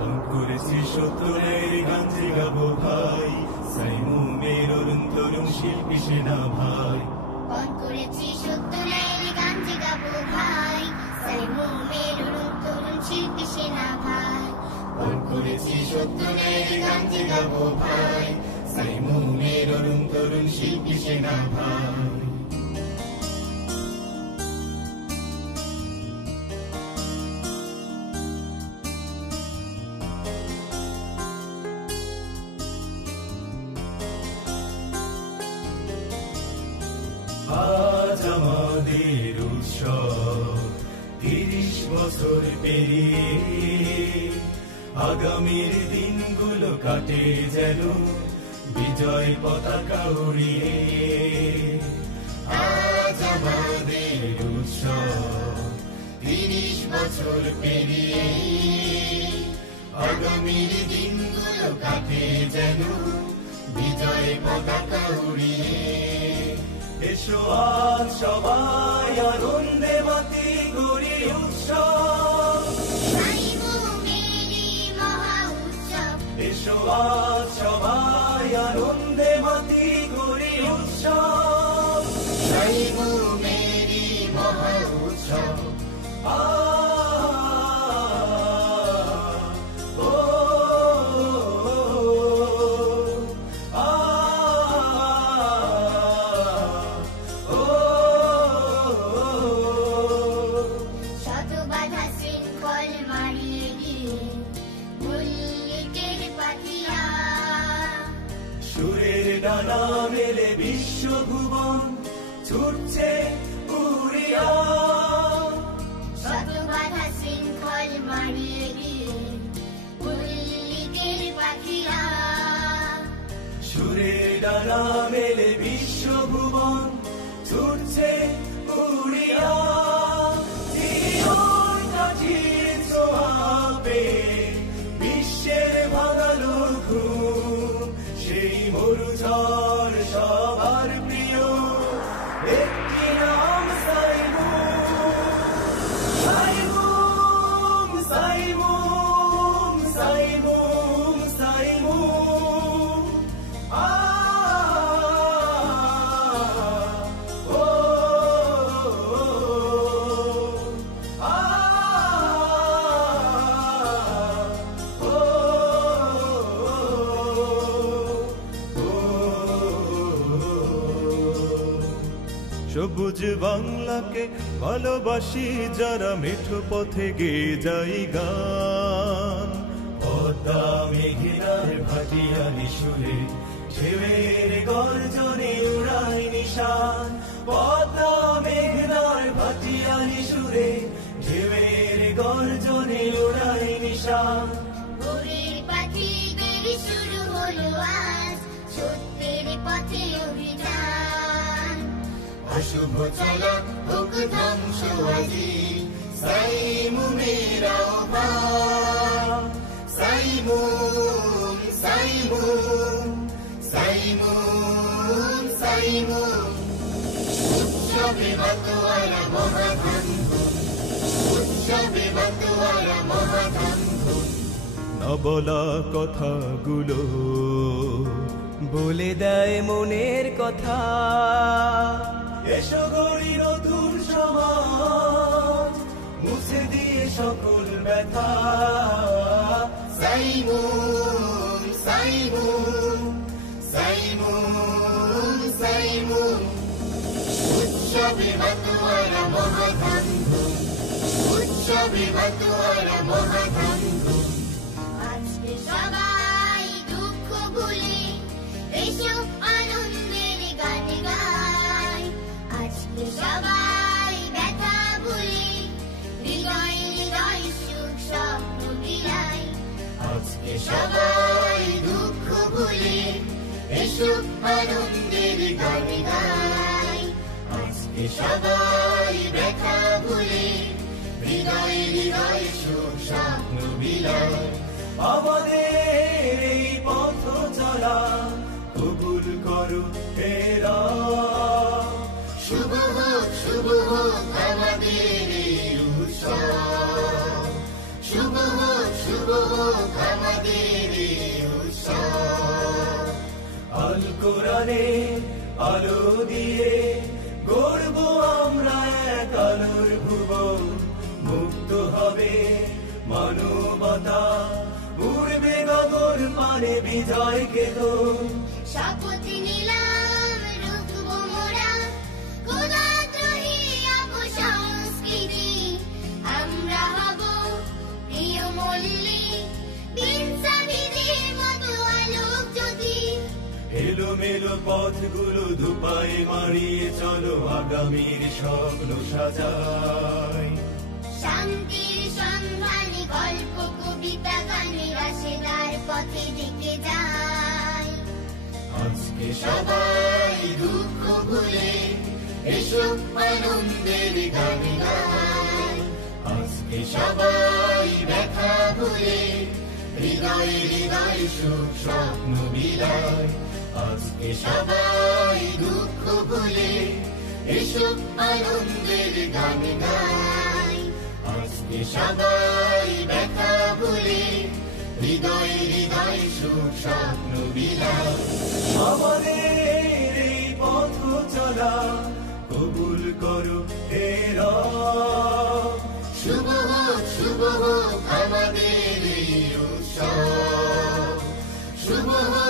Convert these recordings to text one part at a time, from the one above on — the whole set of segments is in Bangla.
পান করেছি সত্তরের গাঞ্জে গাবো ভাই। সাইমুমের অরুণ তরুণ শিল্পী সেনা ভাই। পণ করেছি সত্তরের যে গাবো ভাই। সাইমুমের অরুণ তরুণ শিল্পী সেনা ভাই। পান করেছি সত্তরের গাঞ্জে গাবো ভাই। সাইমুমের অরুণ তরুণ শিল্পী সেনা ভাই। আজ আমাদের উৎসব, তিরিশ বছর পেরিয়ে আগামীর দিনগুলো কাটে যেন বিজয় পতাকা উড়িয়ে। আজ আমাদের তিরিশ বছর পেরিয়ে আগামীর দিনগুলো কাটে যেন বিজয় পতাকা উড়িয়ে। এসো আজ সবাই আনন্দে মাতি গড়ি উৎসব। এসো আজ সবাই আনন্দে মাতি গড়ি উৎসব। মহা উৎসব আ শৃঙ্খল মারিয়ে দিয়ে মুল্লিকের পাতিয়া। সুরের ডানা মেলে বিশ্বভুবন ছুটছে উড়িয়া। শত বাধা শৃঙ্খল মারিয়ে দিয়ে মুল্লিকের পাতিয়া। সুরের ডানা মেলে 君の সবুজ বাংলাকে ভালোবাসি যারা মিঠো পথে গেয়ে যাই গান। পদ্মা মেঘিনার ভাটিয়ালি সুরে ঢেউয়ের গর্জনে উড়াই নিশান। পদ্মা মেঘনার ভাটিয়ালি সুরে ঢেউয়ের গর্জনে উড়াই নিশান। শুরু হলো আজ, সত্যের পথে অভিযান। অশুভ চলা হোক ধ্বংস আজি। কথাগুলো বলে দেয় মনের কথা। এসো গড়ি নতুন সমাজ, মুছে দিয়ে সকল ব্যথা। সাইমুম সাইমুম সাইমুম সাইমুম উৎসবে মাতোয়ারা মহাধাম উৎসবে মাতোয়ারা মহাধাম আজকে সবাই দুঃখ ভুলে এসো আনন্দের সবাই ব্যথা ভুলে হৃদয় হৃদয় সুখ স্বপ্ন বিলাই আজকে সবাই দুঃখ ভুলে এসো আনন্দের গান গাই আজকে সবাই ব্যথা ভুলে হৃদয় হৃদয় সুখ স্বপ্ন বিলাই আমাদের এই পথ চলা কবুল করো এরা। শুভ আল কোরআনে আলো দিয়ে গড়ব আমরা এক আলোর ভুবন। মুক্ত হবে মানবতা, উড়বে গগন পানে বিজয় কেতন। সাপতি নিলাম এলোমেলো পথগুলো দুপায়ে মারিয়ে চলো আগামীর স্বপ্ন সাজাই। শান্তির সন্ধানে গল্প কবিতা গানে রাশেদার পথে ডেকে যায়। আজকে সবাই দুঃখ ভুলে এসব আনন্দের গান গাই আজকে সবাই ব্যথা ভুলে হৃদয়ে হৃদয় সুখ স্বপ্ন বিলায়। আজকে সবাই দুঃখ ভুলে এসব আনন্দের গান গাই। আজকে সবাই ব্যথা ভুলে হৃদয়ে হৃদয় সুখ স্বপ্ন বিলায় আমাদের এই পথ চলা কবুল করো এরা শুভ হোক শুভ হোক আমাদের এই উৎসব। শুভ হোক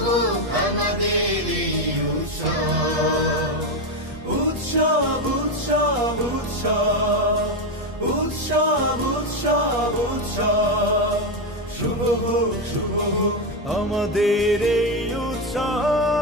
শুভ হোক আমাদের এই উৎসব উৎসব উৎসব উৎসব উৎসব উৎসব উৎসব শুভ হোক শুভ হোক আমাদের এই উৎসব